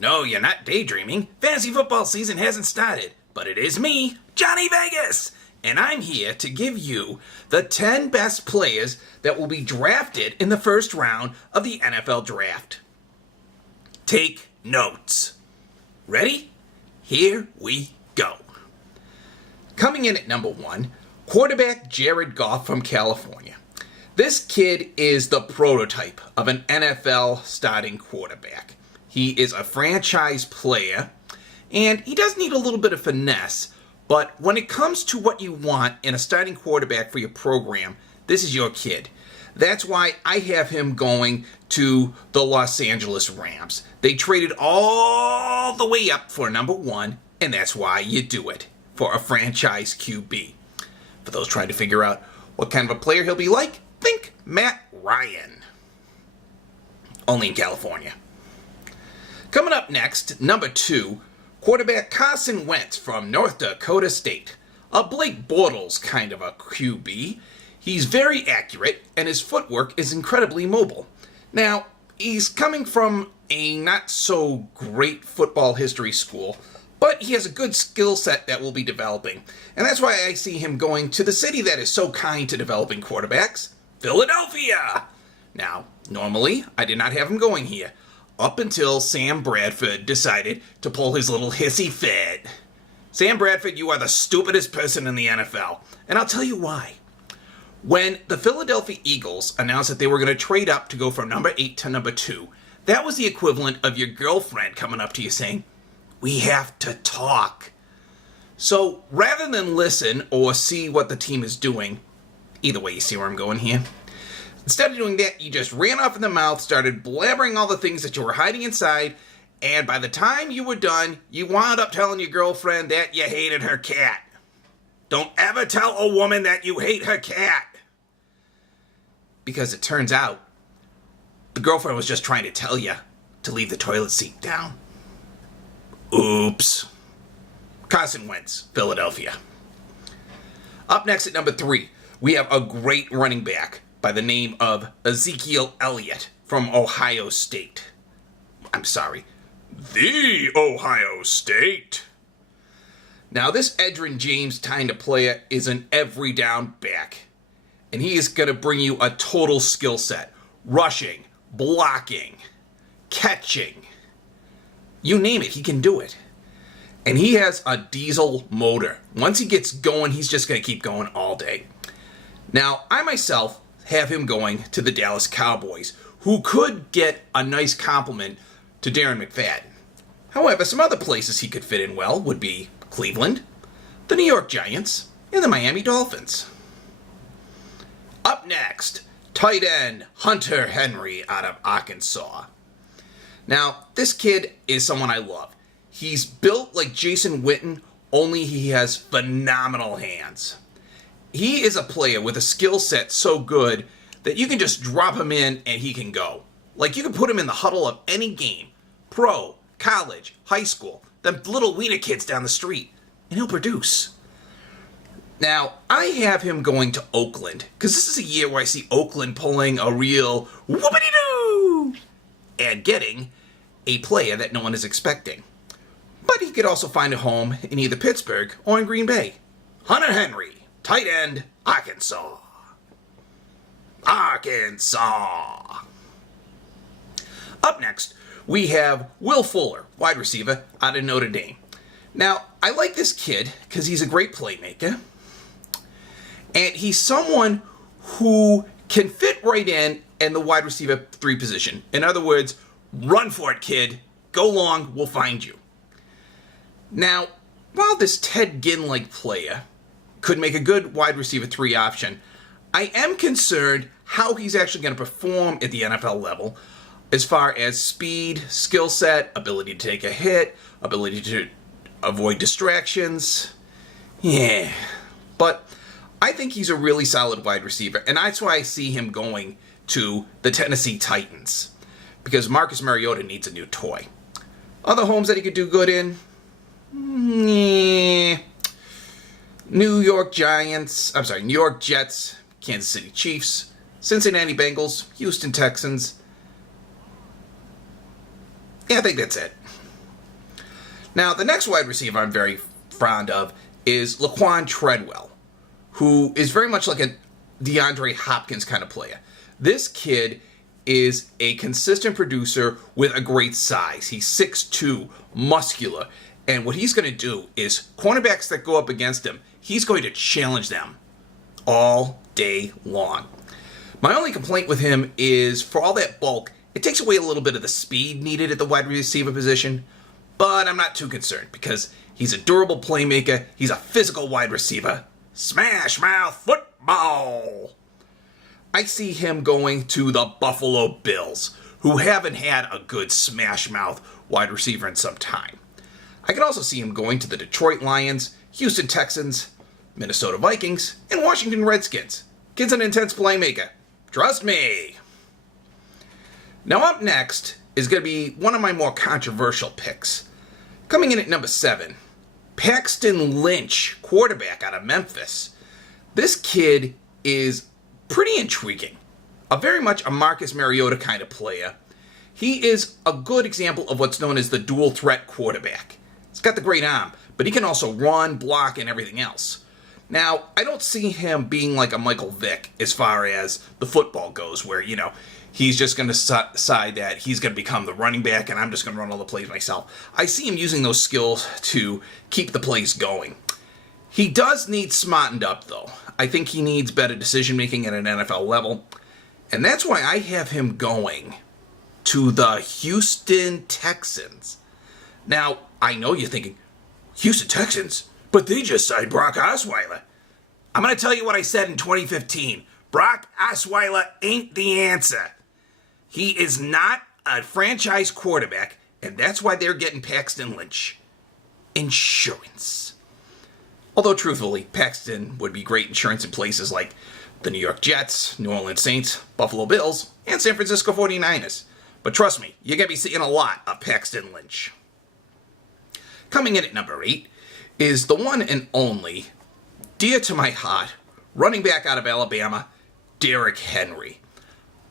No, you're not daydreaming. Fantasy football season hasn't started. But it is me, Johnny Vegas. And I'm here to give you the 10 best players that will be drafted in the first round of the NFL Draft. Take notes. Ready? Here we go. Coming in at number 1, quarterback Jared Goff from California. This kid is the prototype of an NFL starting quarterback. He is a franchise player, and he does need a little bit of finesse, but when it comes to what you want in a starting quarterback for your program, this is your kid. That's why I have him going to the Los Angeles Rams. They traded all the way up for number 1, and that's why you do it, for a franchise QB. For those trying to figure out what kind of a player he'll be like, think Matt Ryan. Only in California. Coming up next, number 2, quarterback Carson Wentz from North Dakota State. A Blake Bortles kind of a QB. He's very accurate, and his footwork is incredibly mobile. Now, he's coming from a not-so-great football history school, but he has a good skill set that will be developing. And that's why I see him going to the city that is so kind to developing quarterbacks, Philadelphia. Now, normally, I did not have him going here, up until Sam Bradford decided to pull his little hissy fit. Sam Bradford, you are the stupidest person in the NFL, and I'll tell you why. When the Philadelphia Eagles announced that they were going to trade up to go from number 8 to number 2, that was the equivalent of your girlfriend coming up to you saying, "We have to talk." So rather than listen or see what the team is doing, either way, you see where I'm going here? Instead of doing that, you just ran off in the mouth, started blabbering all the things that you were hiding inside, and by the time you were done, you wound up telling your girlfriend that you hated her cat. Don't ever tell a woman that you hate her cat. Because it turns out, the girlfriend was just trying to tell you to leave the toilet seat down. Oops. Carson Wentz, Philadelphia. Up next at number 3, we have a great running back by the name of Ezekiel Elliott from Ohio State. I'm sorry, the Ohio State. Now, this Edgerrin James kind of player is an every down back, and he is going to bring you a total skill set. Rushing, blocking, catching. You name it, he can do it. And he has a diesel motor. Once he gets going, he's just going to keep going all day. Now, I myself have him going to the Dallas Cowboys, who could get a nice compliment to Darren McFadden. However, some other places he could fit in well would be Cleveland, the New York Giants, and the Miami Dolphins. Up next, tight end Hunter Henry out of Arkansas. Now, this kid is someone I love. He's built like Jason Witten, only he has phenomenal hands. He is a player with a skill set so good that you can just drop him in and he can go. Like, you can put him in the huddle of any game, pro, college, high school, them little wiener kids down the street, and he'll produce. Now, I have him going to Oakland, because this is a year where I see Oakland pulling a real whoopity-doo and getting a player that no one is expecting. But he could also find a home in either Pittsburgh or in Green Bay. Hunter Henry, tight end, Arkansas. Arkansas. Up next, we have Will Fuller, wide receiver, out of Notre Dame. Now, I like this kid because he's a great playmaker. And he's someone who can fit right in the wide receiver 3 position. In other words, run for it, kid. Go long, we'll find you. Now, while this Ted Ginn-like player could make a good wide receiver 3 option, I am concerned how he's actually going to perform at the NFL level as far as speed, skill set, ability to take a hit, ability to avoid distractions. Yeah, but I think he's a really solid wide receiver, and that's why I see him going to the Tennessee Titans, because Marcus Mariota needs a new toy. Other homes that he could do good in? New York Jets, Kansas City Chiefs, Cincinnati Bengals, Houston Texans. Yeah, I think that's it. Now, the next wide receiver I'm very fond of is Laquon Treadwell, who is very much like a DeAndre Hopkins kind of player. This kid is a consistent producer with a great size. He's 6'2", muscular, and what he's going to do is cornerbacks that go up against him, he's going to challenge them all day long. My only complaint with him is for all that bulk, it takes away a little bit of the speed needed at the wide receiver position, but I'm not too concerned because he's a durable playmaker, he's a physical wide receiver. Smash mouth football! I see him going to the Buffalo Bills, who haven't had a good smash mouth wide receiver in some time. I can also see him going to the Detroit Lions, Houston Texans, Minnesota Vikings, and Washington Redskins. Kid's an intense playmaker. Trust me. Now up next is going to be one of my more controversial picks. Coming in at number 7, Paxton Lynch, quarterback out of Memphis. This kid is pretty intriguing. Very much a Marcus Mariota kind of player. He is a good example of what's known as the dual threat quarterback. He's got the great arm, but he can also run, block, and everything else. Now, I don't see him being like a Michael Vick as far as the football goes, where, he's just going to decide that he's going to become the running back and I'm just going to run all the plays myself. I see him using those skills to keep the plays going. He does need smartened up, though. I think he needs better decision-making at an NFL level, and that's why I have him going to the Houston Texans. Now, I know you're thinking, Houston Texans? But they just signed Brock Osweiler. I'm going to tell you what I said in 2015. Brock Osweiler ain't the answer. He is not a franchise quarterback, and that's why they're getting Paxton Lynch. Insurance. Although, truthfully, Paxton would be great insurance in places like the New York Jets, New Orleans Saints, Buffalo Bills, and San Francisco 49ers. But trust me, you're going to be seeing a lot of Paxton Lynch. Coming in at number 8 is the one and only, dear to my heart, running back out of Alabama, Derrick Henry.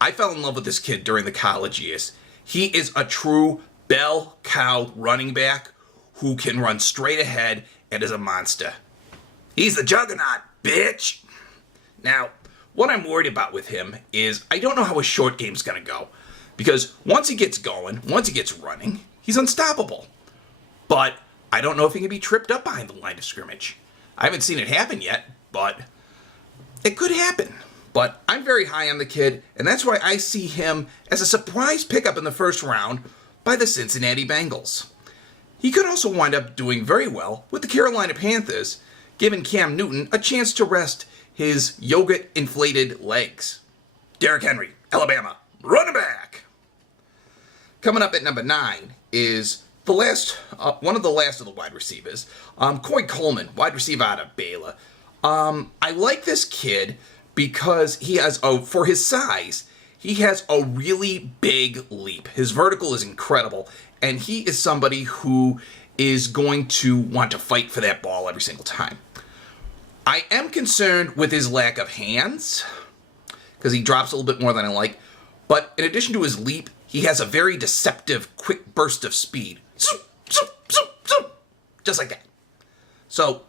I fell in love with this kid during the college years. He is a true bell cow running back who can run straight ahead and is a monster. He's the juggernaut, bitch! Now, what I'm worried about with him is I don't know how his short game's going to go. Because once he gets going, once he gets running, he's unstoppable. But I don't know if he can be tripped up behind the line of scrimmage. I haven't seen it happen yet, but it could happen. But I'm very high on the kid, and that's why I see him as a surprise pickup in the first round by the Cincinnati Bengals. He could also wind up doing very well with the Carolina Panthers, giving Cam Newton a chance to rest his yogurt-inflated legs. Derrick Henry, Alabama, running back. Coming up at number 9 is the last, one of the last of the wide receivers, Coleman, wide receiver out of Baylor. I like this kid because he has, for his size, he has a really big leap. His vertical is incredible, and he is somebody who is going to want to fight for that ball every single time. I am concerned with his lack of hands, because he drops a little bit more than I like, but in addition to his leap, he has a very deceptive, quick burst of speed. Zoop, zoop, zoop, zoop, just like that. So,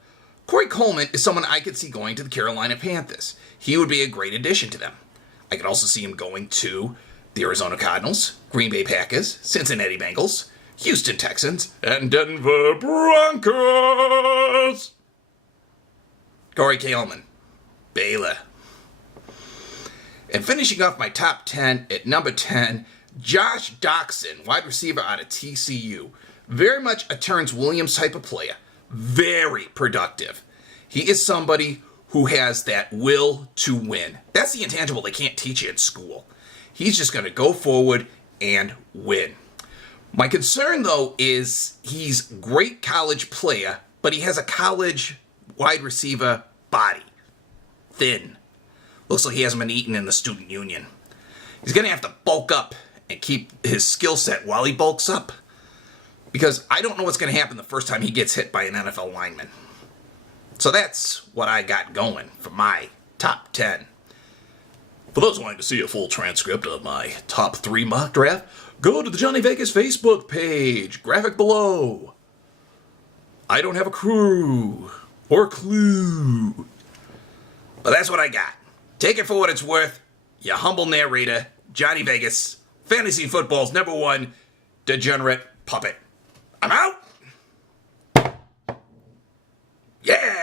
Coleman is someone I could see going to the Carolina Panthers. He would be a great addition to them. I could also see him going to the Arizona Cardinals, Green Bay Packers, Cincinnati Bengals, Houston Texans, and Denver Broncos. Coleman, Baylor. And finishing off my top 10 at number 10, Josh Doctson, wide receiver out of TCU. Very much a Terrence Williams type of player. Very productive. He is somebody who has that will to win. That's the intangible they can't teach you at school. He's just going to go forward and win. My concern, though, is he's a great college player, but he has a college wide receiver body. Thin. Looks like he hasn't been eating in the student union. He's going to have to bulk up and keep his skill set while he bulks up. Because I don't know what's going to happen the first time he gets hit by an NFL lineman. So that's what I got going for my top 10. For those wanting to see a full transcript of my top 3 mock draft, go to the Johnny Vegas Facebook page, graphic below. I don't have a crew or clue. But that's what I got. Take it for what it's worth. Your humble narrator, Johnny Vegas, fantasy football's #1 degenerate puppet. I'm out. Yeah.